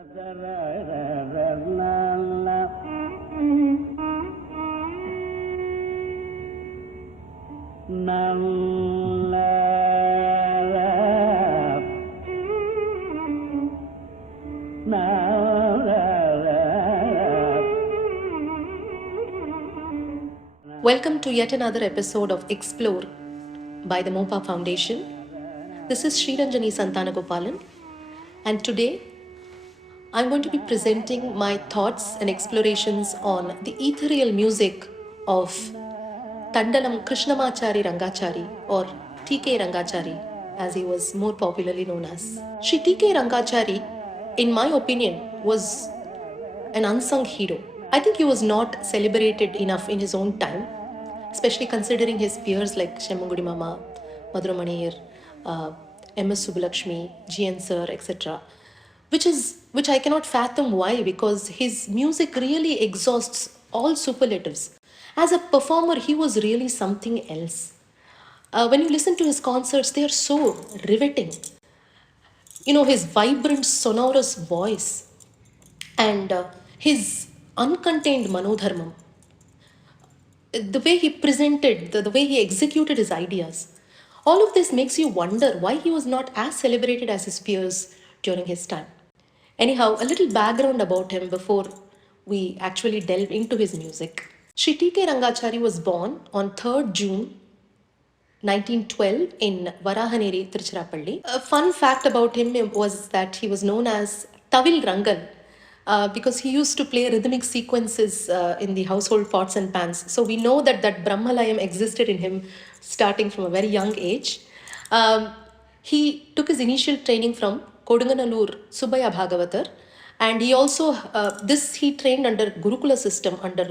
Welcome to yet another episode of Explore by the MOPA Foundation. This is Sriranjani Santhanagopalan, and today I'm going to be presenting my thoughts and explorations on the ethereal music of Tandalam Krishnamachari Rangachari, or T K Rangachari as he was more popularly known as. Sri T K Rangachari, in my opinion, was an unsung hero. I think he was not celebrated enough in his own time, especially considering his peers like Shemmangudi Mama, Madurai Mani Iyer, MS Subbulakshmi, GN Sir, etc. Which I cannot fathom why, because his music really exhausts all superlatives. As a performer, he was really something else. When you listen to his concerts, they are so riveting. You know, his vibrant, sonorous voice and his uncontained manodharmam, the way he presented, the way he executed his ideas, all of this makes you wonder why he was not as celebrated as his peers during his time. Anyhow, a little background about him before we actually delve into his music. Sri T K Rangachari was born on 3rd June 1912 in Varahaneri, Tiruchirappalli. A fun fact about him was that he was known as Tavil Rangan, because he used to play rhythmic sequences in the household pots and pans. So we know that Brahmalayam existed in him starting from a very young age. He took his initial training from Kodunganallur Subbaya Bhagavatar, and he also, he trained under Gurukula system under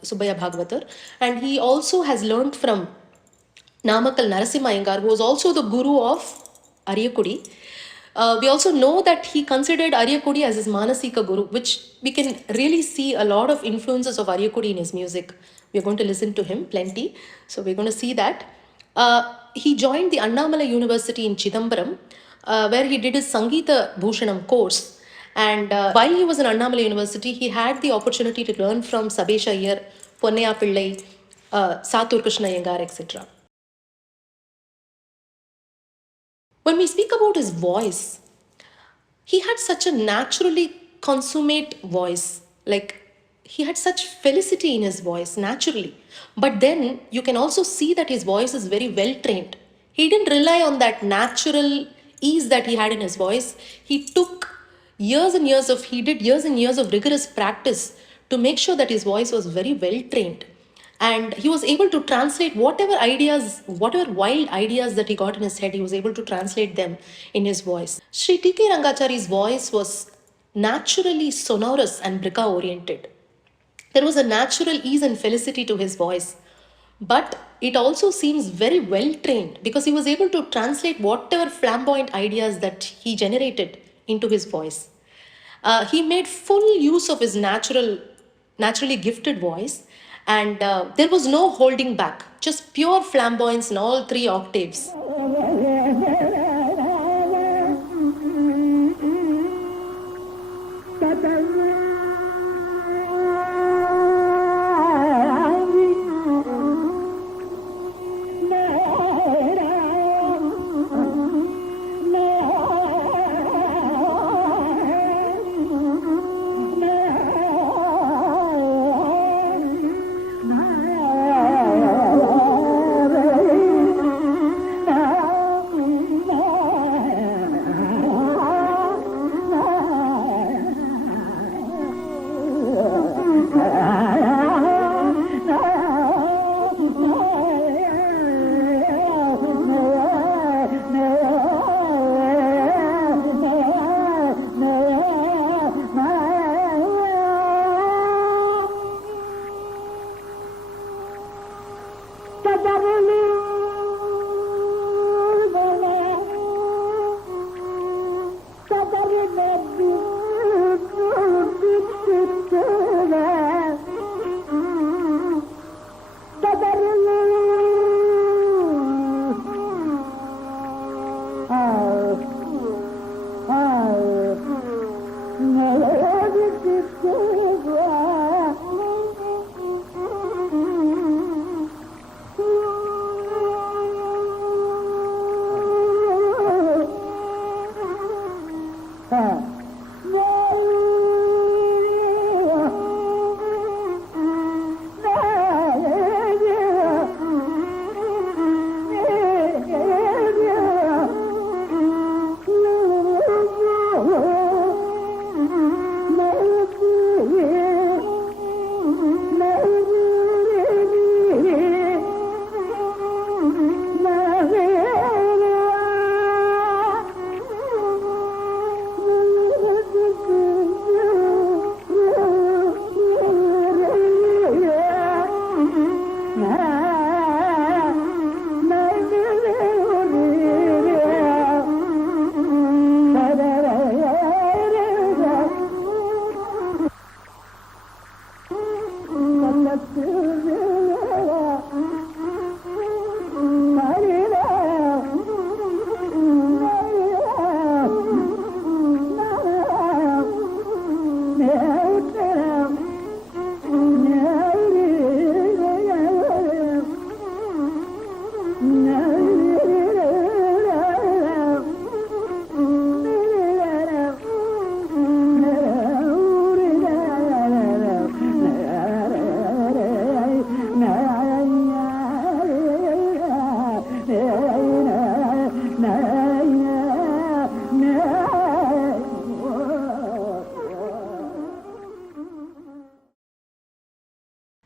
Subbaya Bhagavatar, and he also has learned from Namakkal Narasimha Iyengar, who was also the guru of Ariyakudi. We also know that he considered Ariyakudi as his Manasika Guru, which we can really see a lot of influences of Ariyakudi in his music. We are going to listen to him plenty, so we're going to see that. He joined the Annamalai University in Chidambaram, where he did his Sangeeta Bhushanam course. And while he was in Annamalai University, he had the opportunity to learn from Sabesha Iyer, Ponnaya Pillai, Sathur Krishna Iyengar, etc. When we speak about his voice, he had such a naturally consummate voice. Like, he had such felicity in his voice naturally. But then you can also see that his voice is very well trained. He didn't rely on that natural ease that he had in his voice. He did years and years of rigorous practice to make sure that his voice was very well trained. And he was able to translate whatever wild ideas that he got in his head, he was able to translate them in his voice. Sri T K Rangachari's voice was naturally sonorous and Brika oriented. There was a natural ease and felicity to his voice. But it also seems very well trained, because he was able to translate whatever flamboyant ideas that he generated into his voice. He made full use of his naturally gifted voice, and there was no holding back, just pure flamboyance in all 3 octaves.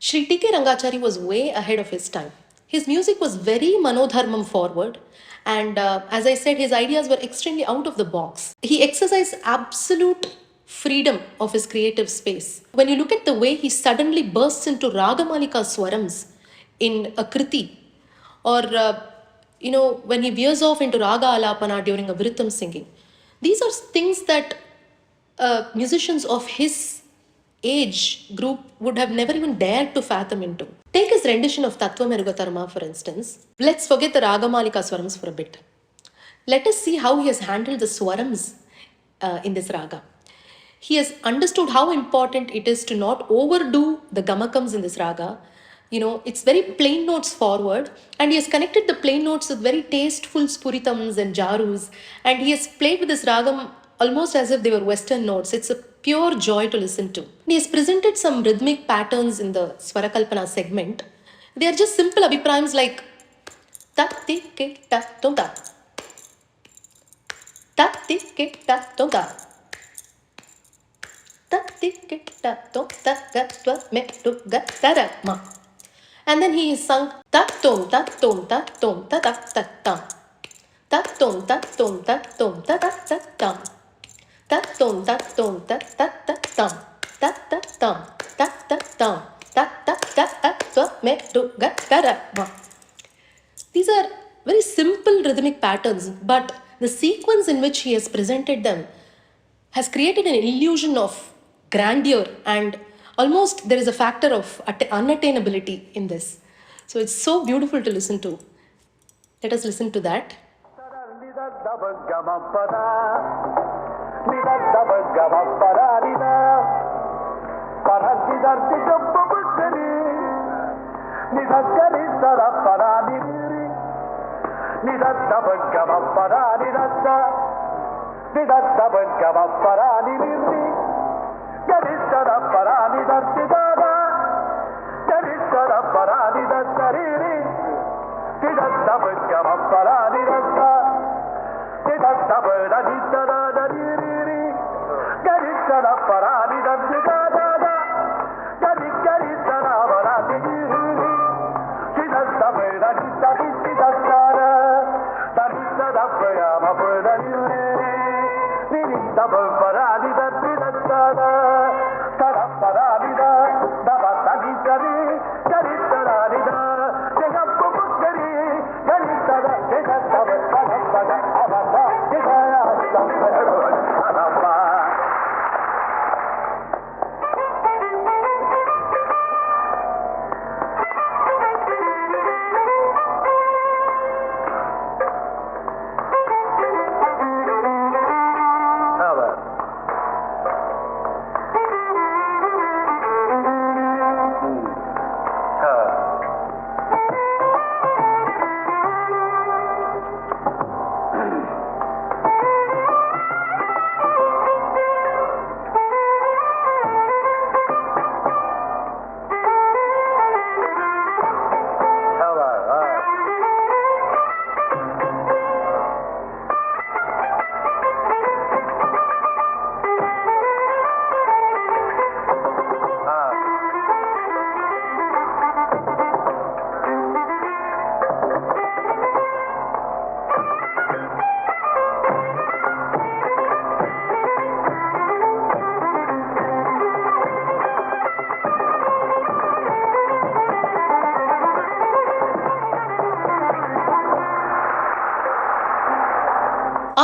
Sri T K Rangachari was way ahead of his time. His music was very manodharmam forward, and as I said, his ideas were extremely out of the box. He exercised absolute freedom of his creative space. When you look at the way he suddenly bursts into Ragamalika Swarams in a Kriti, or when he veers off into Raga Alapana during a Vritam singing, these are things that musicians of his age group would have never even dared to fathom into. Take his rendition of Tattva Merugatarma, for instance. Let's forget the Ragamalika Swarams for a bit. Let us see how he has handled the Swarams in this raga. He has understood how important it is to not overdo the gamakams in this raga. It's very plain notes forward, and he has connected the plain notes with very tasteful spuritams and jarus, and he has played with this ragam almost as if they were Western notes. It's a pure joy to listen to. He has presented some rhythmic patterns in the Swarakalpana segment. They are just simple abhiprayams like ta ti ke ta tom ta, ta ti ke ta tom ta, ta ti ke ta tom ta ga twa me tu ga ta ra ma. And then he sung ta tom ta tom ta tom ta ta ta tam, ta tom ta tom ta tom ta ta ta tam. Ta tom ta tom ta ta ta tam, ta ta tam ta ta tam, ta ta ta ta twa me tu ga ta ra ma. These are very simple rhythmic patterns, but the sequence in which he has presented them has created an illusion of grandeur, and almost there is a factor of unattainability in this. So it's so beautiful to listen to. Let us listen to that.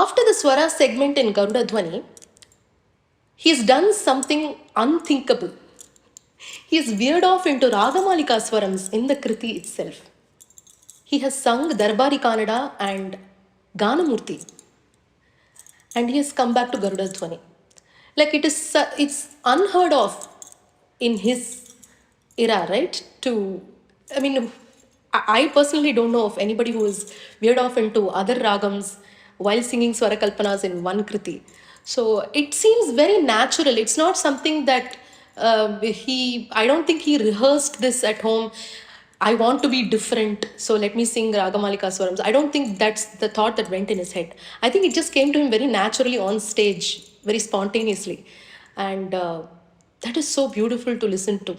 After the Swara segment in Garuda Dhwani, he's done something unthinkable. He's veered off into Ragamalika Swarams in the Kriti itself. He has sung Darbari Kannada and Ganamurti, and he has come back to Garuda Dhwani. Like it's unheard of in his era, right? I personally don't know of anybody who is veered off into other ragams while singing Swara Kalpanas in one Kriti. So it seems very natural. It's not something that I don't think he rehearsed this at home. I want to be different, so let me sing Ragamalika Swarams. I don't think that's the thought that went in his head. I think it just came to him very naturally on stage, very spontaneously. And that is so beautiful to listen to.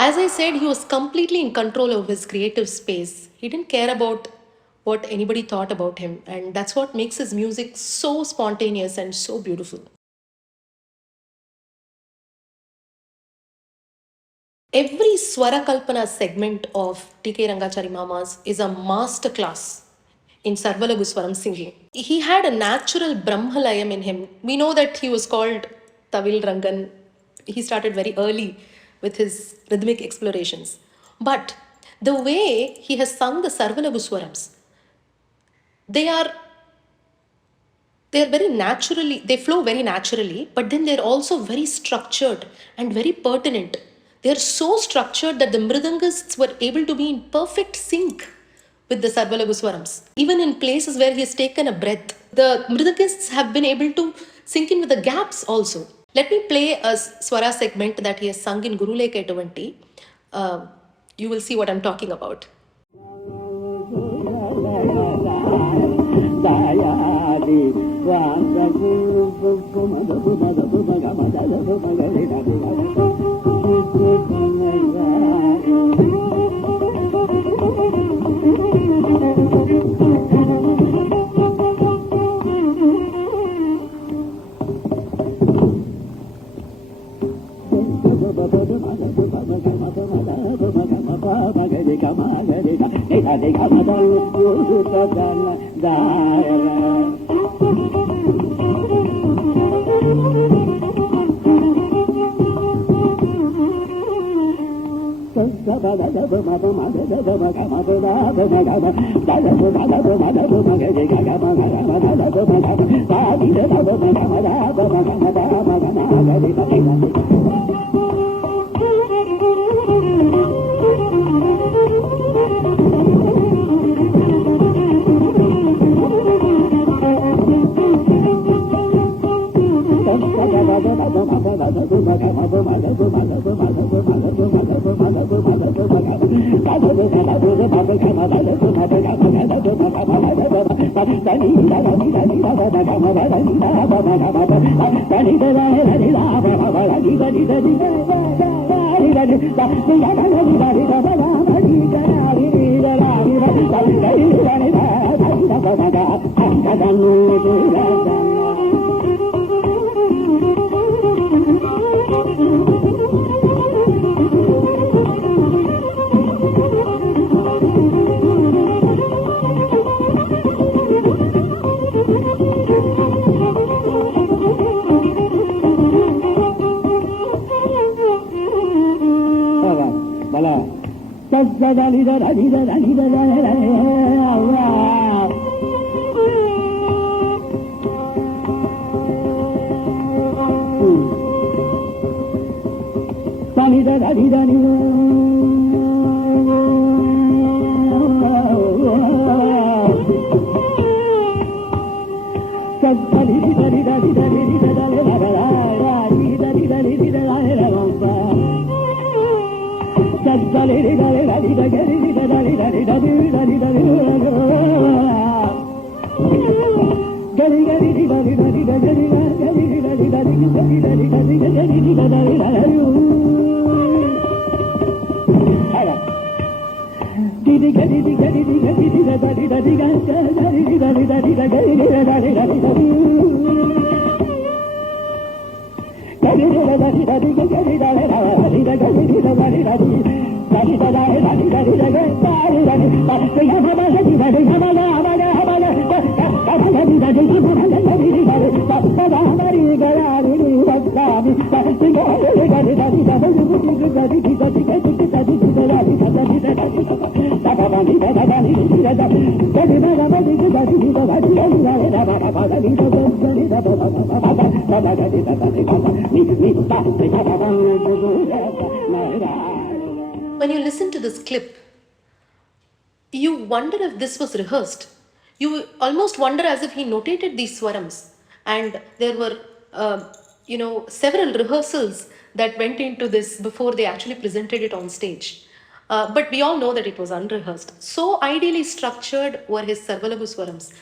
As I said, he was completely in control of his creative space. He didn't care about what anybody thought about him, and that's what makes his music so spontaneous and so beautiful. Every Swara Kalpana segment of T K Rangachari Mamas is a masterclass in Sarvalagu Swaram singing. He had a natural Brahmalayam in him. We know that he was called Tavil Rangan. He started very early with his rhythmic explorations. But the way he has sung the Sarvalagu Swarams, they flow very naturally, but then they're also very structured and very pertinent. They're so structured that the mridangists were able to be in perfect sync with the Sarvalagu Swarams. Even in places where he has taken a breath, the mridangists have been able to sync in with the gaps also. Let me play a Swara segment that he has sung in Guruleka Etuvanti. You will see what I'm talking about. When you listen to this clip, you wonder if this was rehearsed. You almost wonder as if he notated these swarams, and there were, several rehearsals that went into this before they actually presented it on stage. But we all know that it was unrehearsed. So ideally structured were his Sarvalabu swarams,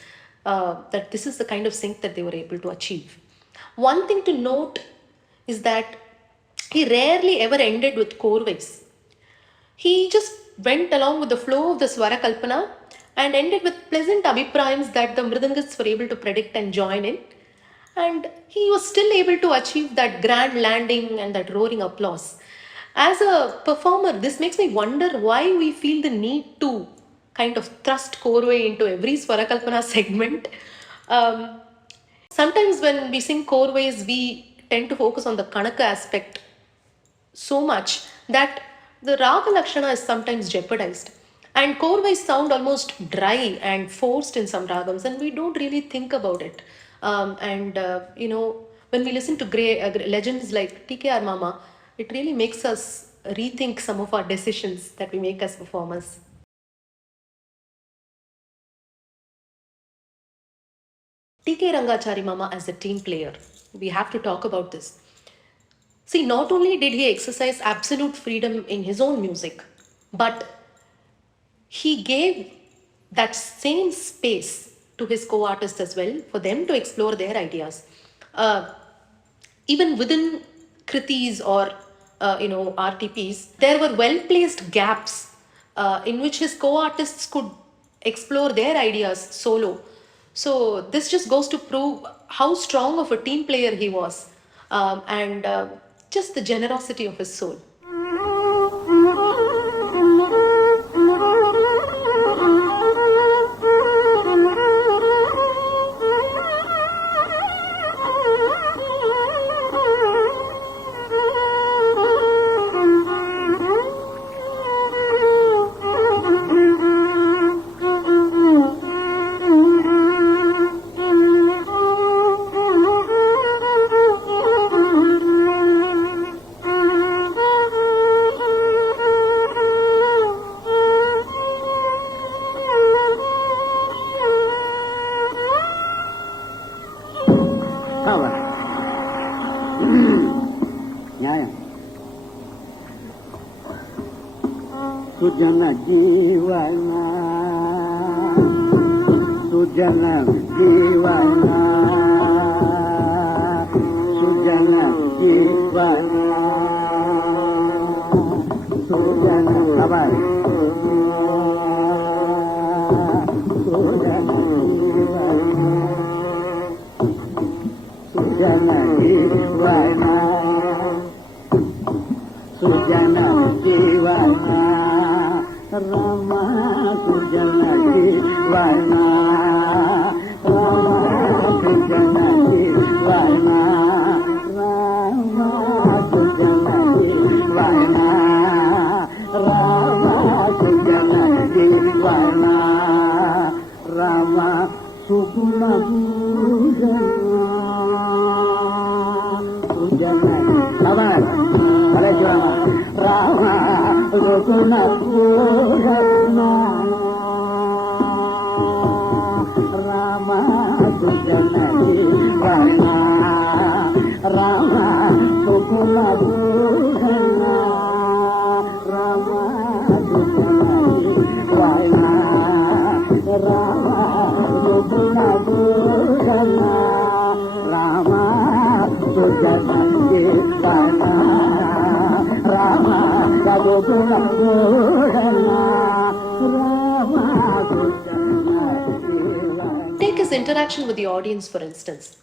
that this is the kind of sync that they were able to achieve. One thing to note is that he rarely ever ended with choreways. He just went along with the flow of the Swara Kalpana and ended with pleasant abhiprayams that the Mridangists were able to predict and join in. And he was still able to achieve that grand landing and that roaring applause. As a performer, this makes me wonder why we feel the need to kind of thrust chorway into every Swara Kalpana segment. Sometimes when we sing chorways, we tend to focus on the Kanaka aspect so much that the Raga Lakshana is sometimes jeopardized. And chorways sound almost dry and forced in some ragams, and we don't really think about it. When we listen to legends like T K Mama, it really makes us rethink some of our decisions that we make as performers. T K Rangachari Mama as a team player, we have to talk about this. See, not only did he exercise absolute freedom in his own music, but he gave that same space to his co-artists as well for them to explore their ideas. Even within kritis or RTPs, there were well-placed gaps in which his co-artists could explore their ideas solo. So this just goes to prove how strong of a team player he was, and just the generosity of his soul. Sujana Jivana, Sujana Jivana, Sujana Jivana, Sujana Kabar, Sujana Jivana, Sujana Jivana, Sujana Jivana. Rama Sujana Jivana, Rama Sujana Jivana, Rama Sujana Jivana, Rama Sujana Take his interaction with the audience, for instance.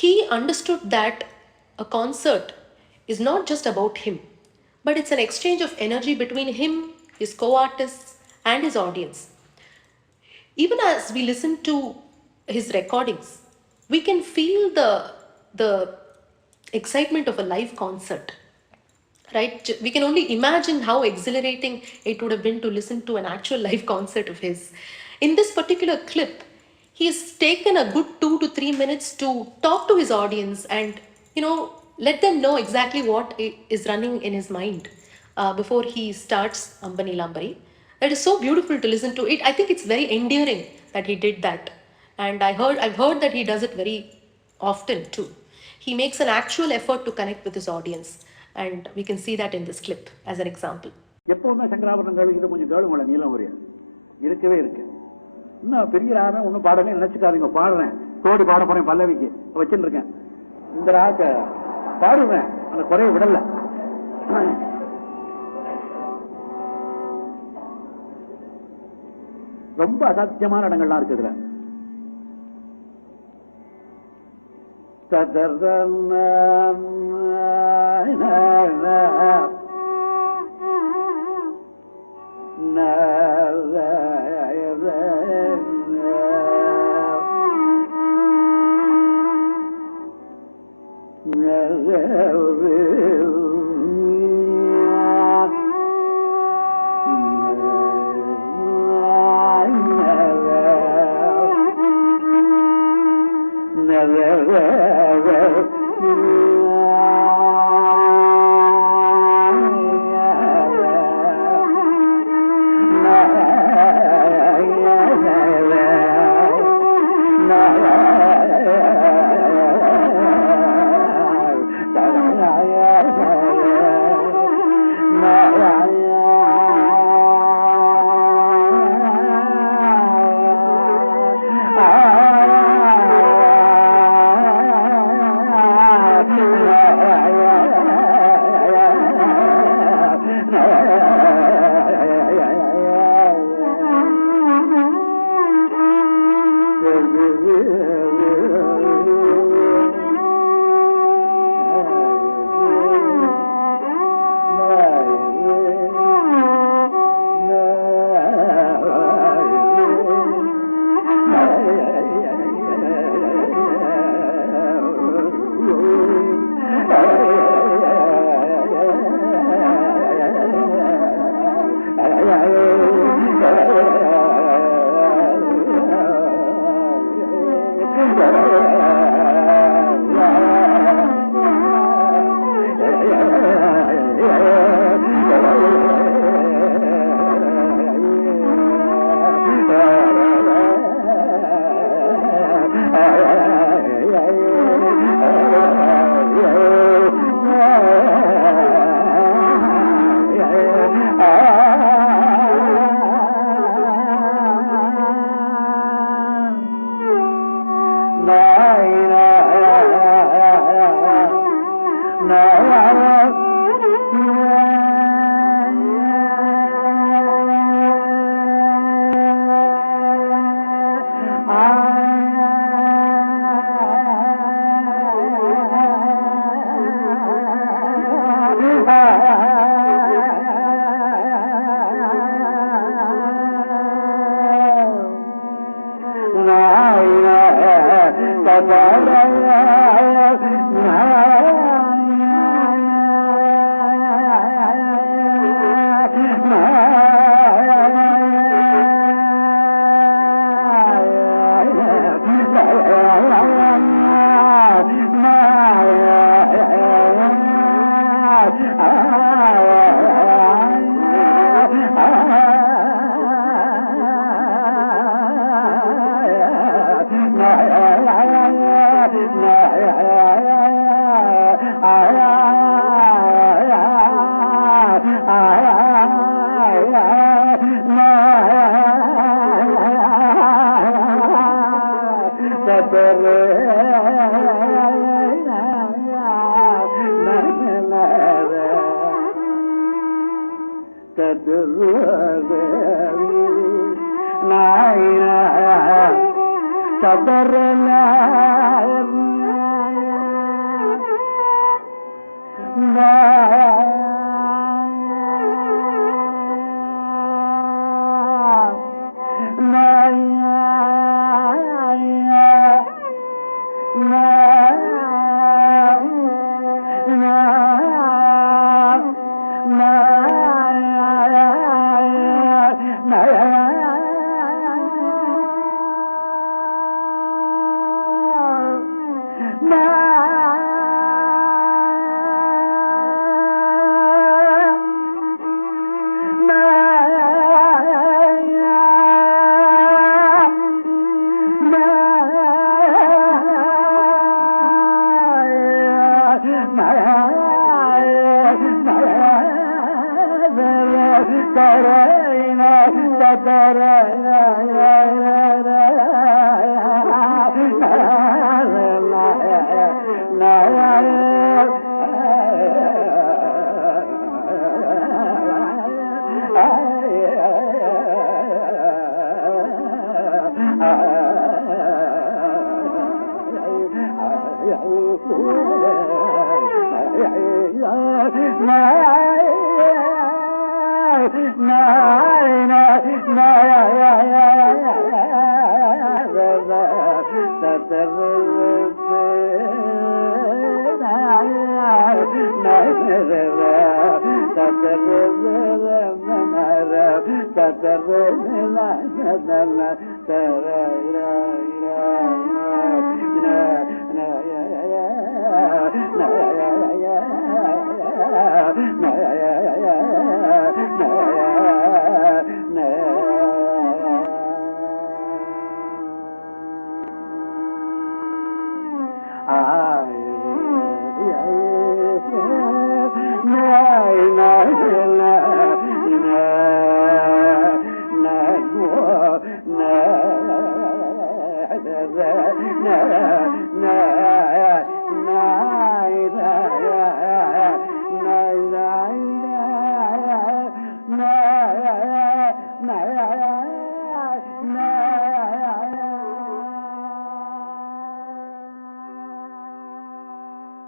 He understood that a concert is not just about him, but it's an exchange of energy between him, his co-artists, and his audience. Even as we listen to his recordings, we can feel the excitement of a live concert, right? We can only imagine how exhilarating it would have been to listen to an actual live concert of his. In this particular clip, he's taken a good 2 to 3 minutes to talk to his audience and, let them know exactly what is running in his mind before he starts Ambani Lambari. It is so beautiful to listen to it. I think it's very endearing that he did that. And I've heard that he does it very often too. He makes an actual effort to connect with his audience. And we can see that in this clip as an example. எப்பவுமே சங்கராபரணங்கள் இது கொஞ்சம் கேளுங்கள நீலம் வரைய இருக்கவே இருக்கு. இன்னும் பெரிய ராகம் ஒன்றும் பாடலே நினைச்சுக்காதீங்க. பாடுறேன், தோடி பாட போறேன், பல்லவிக்கு வச்சுட்டு இருக்கேன். இந்த ராக பாடுவேன், அந்த குறைய விடல. ரொம்ப அசாத்தியமான இடங்கள்லாம் இருக்கு இதுல.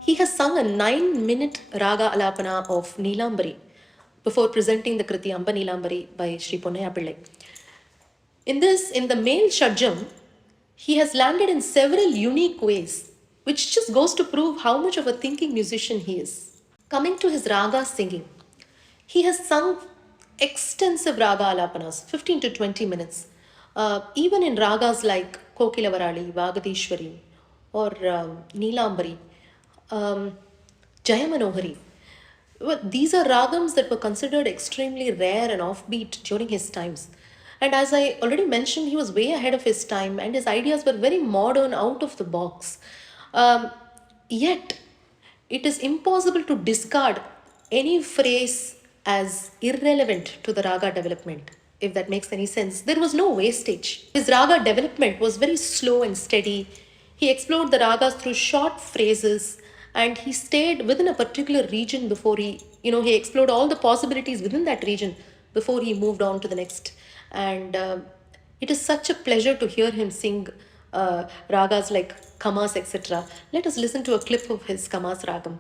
He has sung a 9-minute Raga Alapana of Neelambari before presenting the Kriti Amba Neelambari by Sri Ponnaya Pillai. In the male Shadjam, he has landed in several unique ways, which just goes to prove how much of a thinking musician he is. Coming to his Raga singing, he has sung extensive Raga Alapanas, 15 to 20 minutes, even in Ragas like Kokilavarali, Vagadishwari, or Neelambari, Jayamanohari. These are ragams that were considered extremely rare and offbeat during his times. And as I already mentioned, he was way ahead of his time and his ideas were very modern, out of the box. Yet, it is impossible to discard any phrase as irrelevant to the raga development, if that makes any sense. There was no wastage. His raga development was very slow and steady. He explored the ragas through short phrases and he stayed within a particular region before he explored all the possibilities within that region before he moved on to the next. And it is such a pleasure to hear him sing ragas like Kamas, etc. Let us listen to a clip of his Kamas ragam.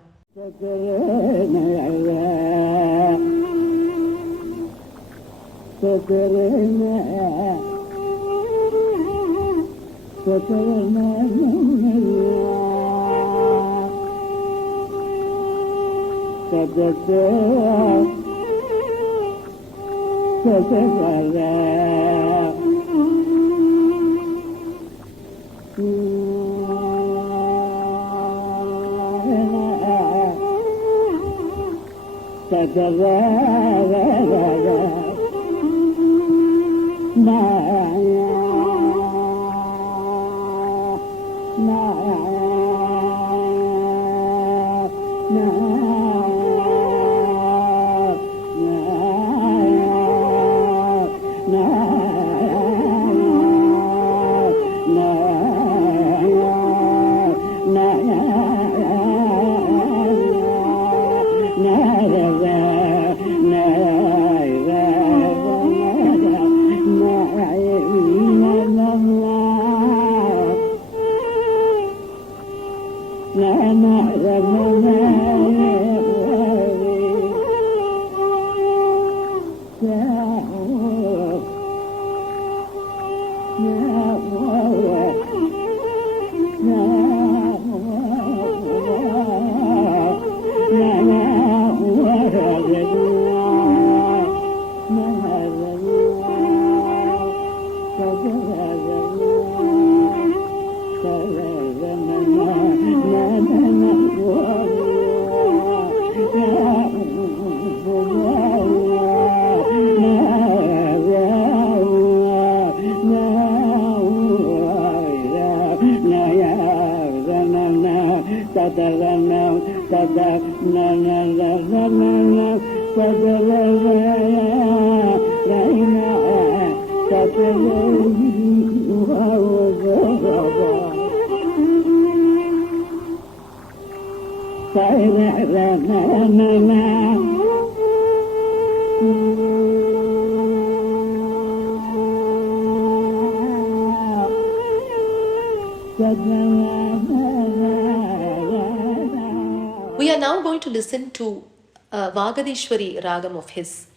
We are now going to listen to Vagadishwari Ragam of his.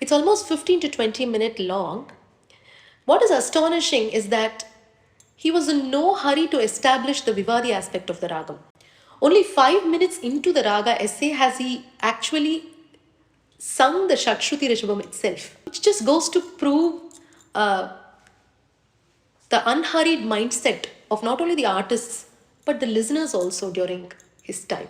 It's almost 15 to 20 minutes long. What is astonishing is that he was in no hurry to establish the Vivadi aspect of the Ragam. Only 5 minutes into the Raga essay has he actually sung the Shakshruti Rishabham itself, which just goes to prove the unhurried mindset of not only the artists but the listeners also during his time.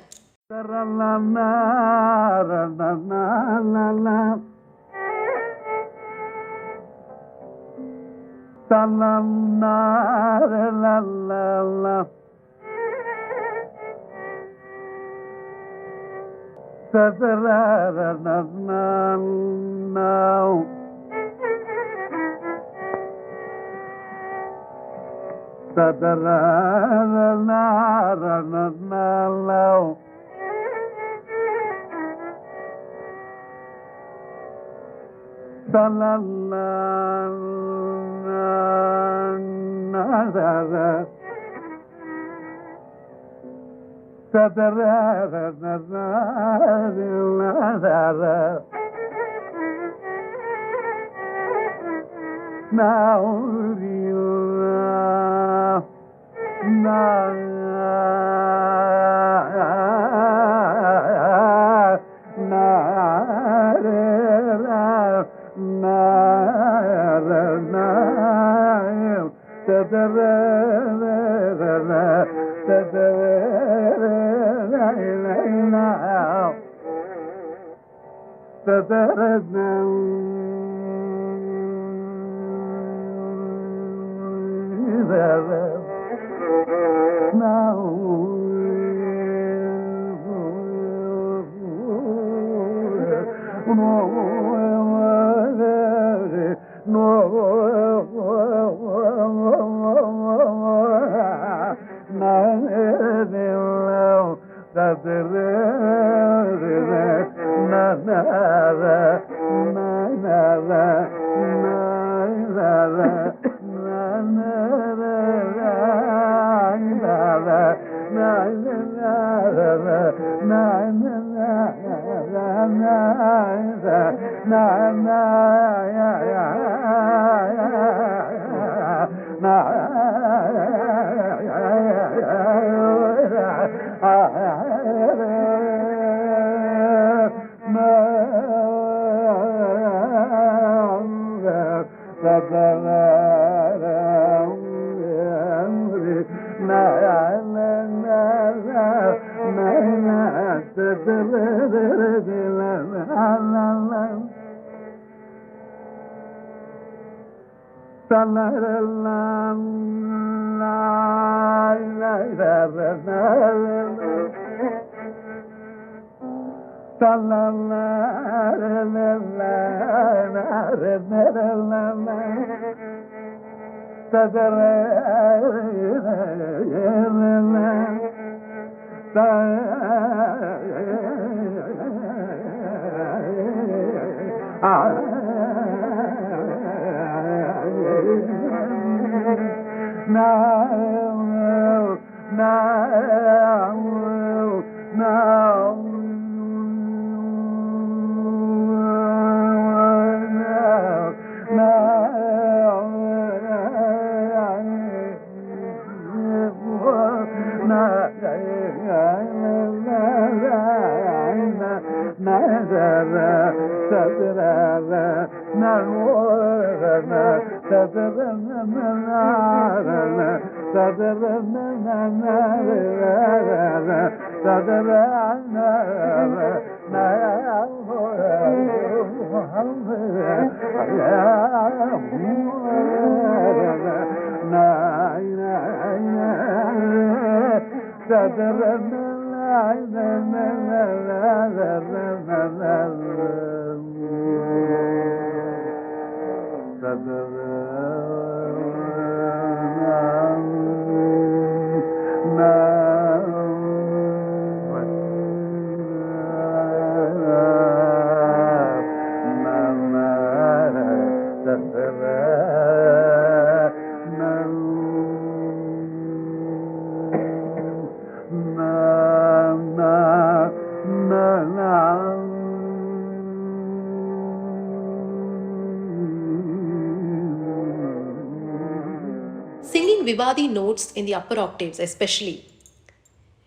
Singing Vivadi notes in the upper octaves especially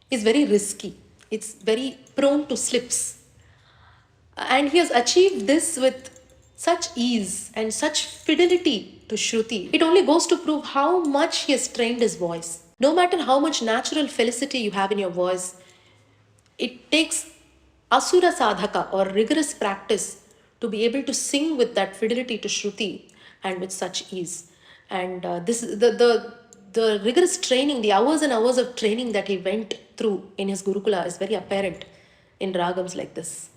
is very risky. It's very prone to slips. And he has achieved this with such ease and such fidelity to Shruti. It only goes to prove how much he has trained his voice. No matter how much natural felicity you have in your voice, it takes asura sadhaka or rigorous practice to be able to sing with that fidelity to Shruti and with such ease. And this is the rigorous training, the hours and hours of training that he went through in his Gurukula is very apparent in ragams like this.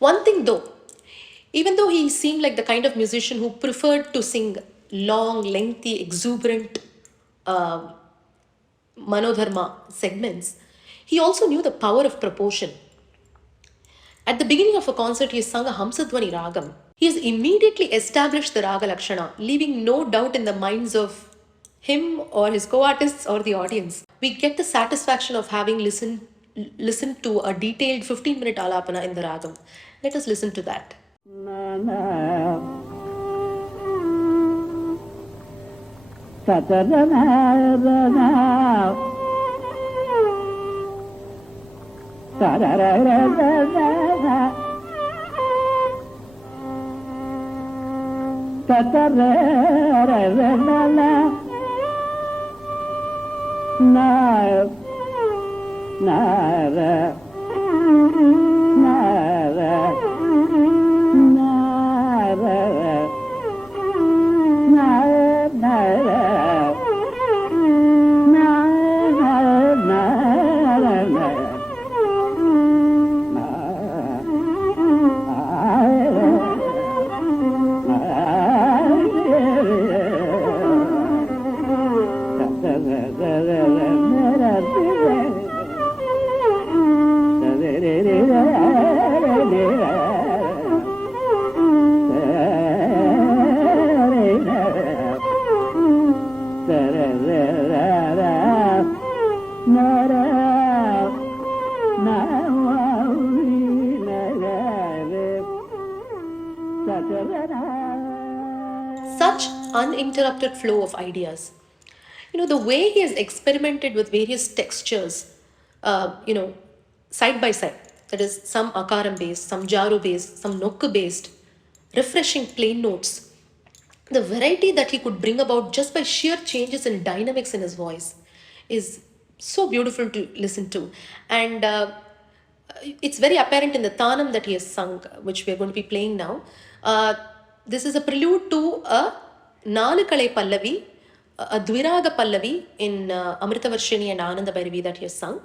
One thing though, even though he seemed like the kind of musician who preferred to sing long, lengthy, exuberant manodharma segments, he also knew the power of proportion. At the beginning of a concert, he sung a Hamsadvani Ragam. He has immediately established the Raga Lakshana, leaving no doubt in the minds of him or his co-artists or the audience. We get the satisfaction of having listened to a detailed 15-minute alapana in the Ragam. Let us listen to that. Such uninterrupted flow of ideas. The way he has experimented with various textures, side by side, that is some akaram based, some jaru based, some nokku based, refreshing plain notes, the variety that he could bring about just by sheer changes in dynamics in his voice is so beautiful to listen to. And it's very apparent in the Tanam that he has sung, which we are going to be playing now. This is a prelude to a Nalukale Pallavi, a Dviraga Pallavi in Amritavarshini and Ananda Bhairavi that he has sung.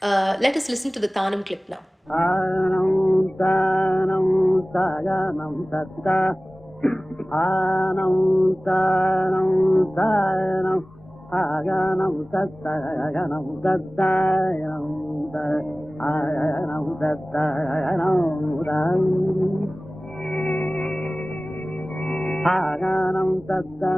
Let us listen to the Tanam clip now. Anam tanam saganam tatta Anam tanam saganam aganam tatta aganam tatta aganam tatta aganam tatta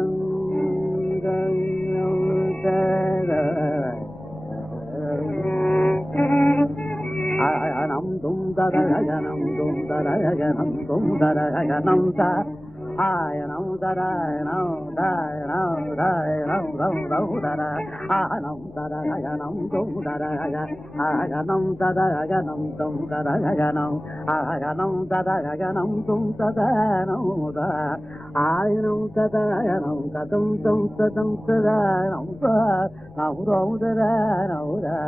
Ayanam dum darayanam dum darayanam dum darayanam da Ayanam darayanam darayanam darayanam dara Ayanam darayanam dum darayanam darayanam dum darayanam Ayanam darayanam dum darayanam da Ayanam darayanam kadam dum sadam darayanam da Nauram darayanam da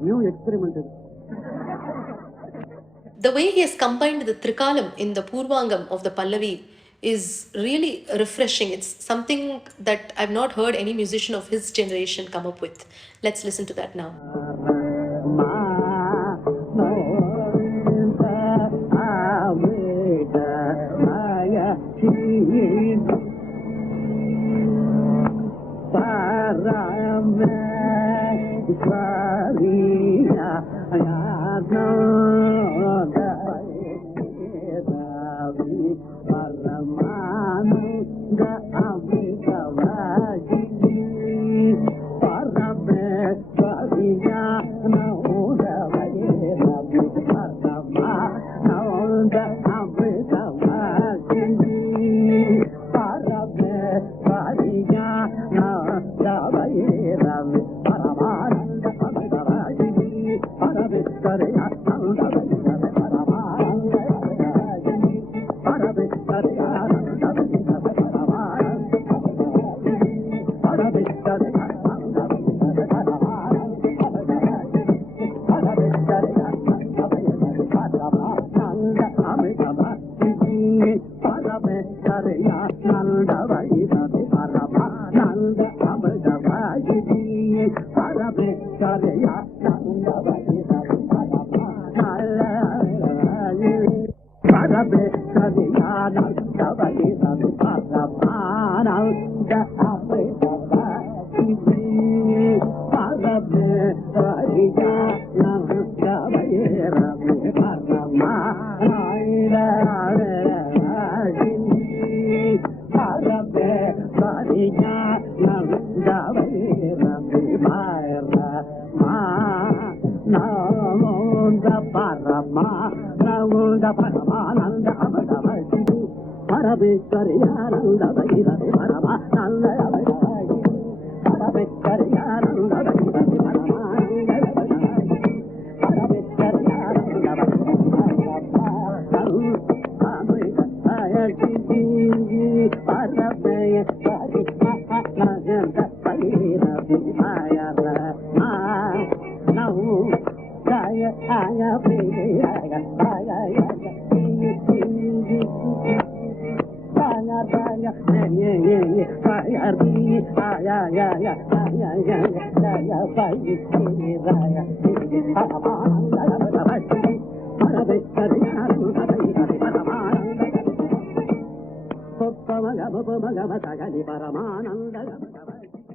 New experiment. The way he has combined the Trikalam in the Purvangam of the Pallavi is really refreshing. It's something that I've not heard any musician of his generation come up with. Let's listen to that now.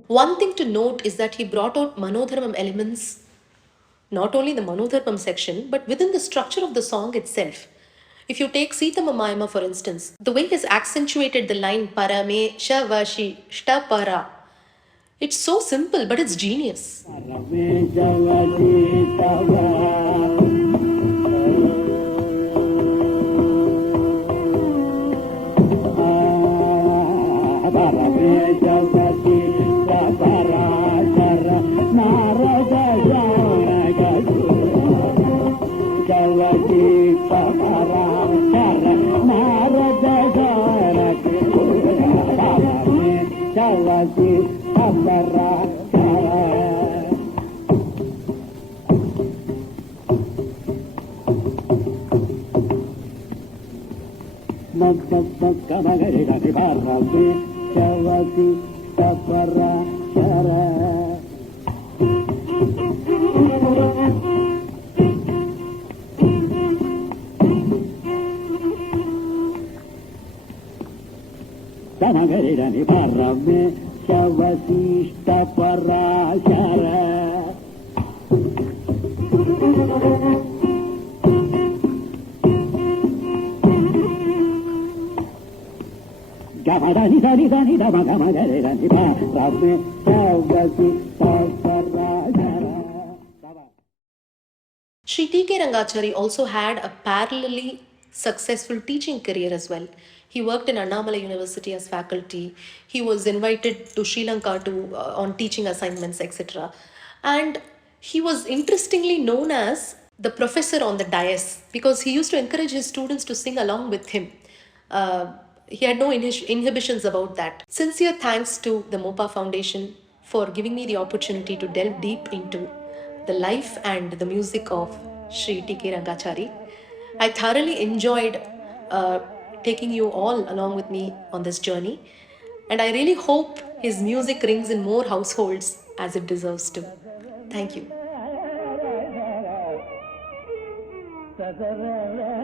One thing to note is that he brought out Manodharmam elements not only in the Manodharmam section but within the structure of the song itself. If you take Sitamamayama, for instance, the way he's accentuated the line parame shavashi shtapara, it's so simple, but it's genius. Samagarani parame shavasishta parashara. Gamadani dani dani dama gamagarani parame shavasishta parashara. Sri T K Rangachari also had a parallelly successful teaching career as well. He worked in Annamalai University as faculty. He was invited to Sri Lanka to on teaching assignments, etc. And he was interestingly known as the professor on the dais because he used to encourage his students to sing along with him. He had no inhibitions about that. Sincere thanks to the MOPA Foundation for giving me the opportunity to delve deep into the life and the music of Sri T K Rangachari. I thoroughly enjoyed taking you all along with me on this journey, and I really hope his music rings in more households as it deserves to. Thank you. Sadhana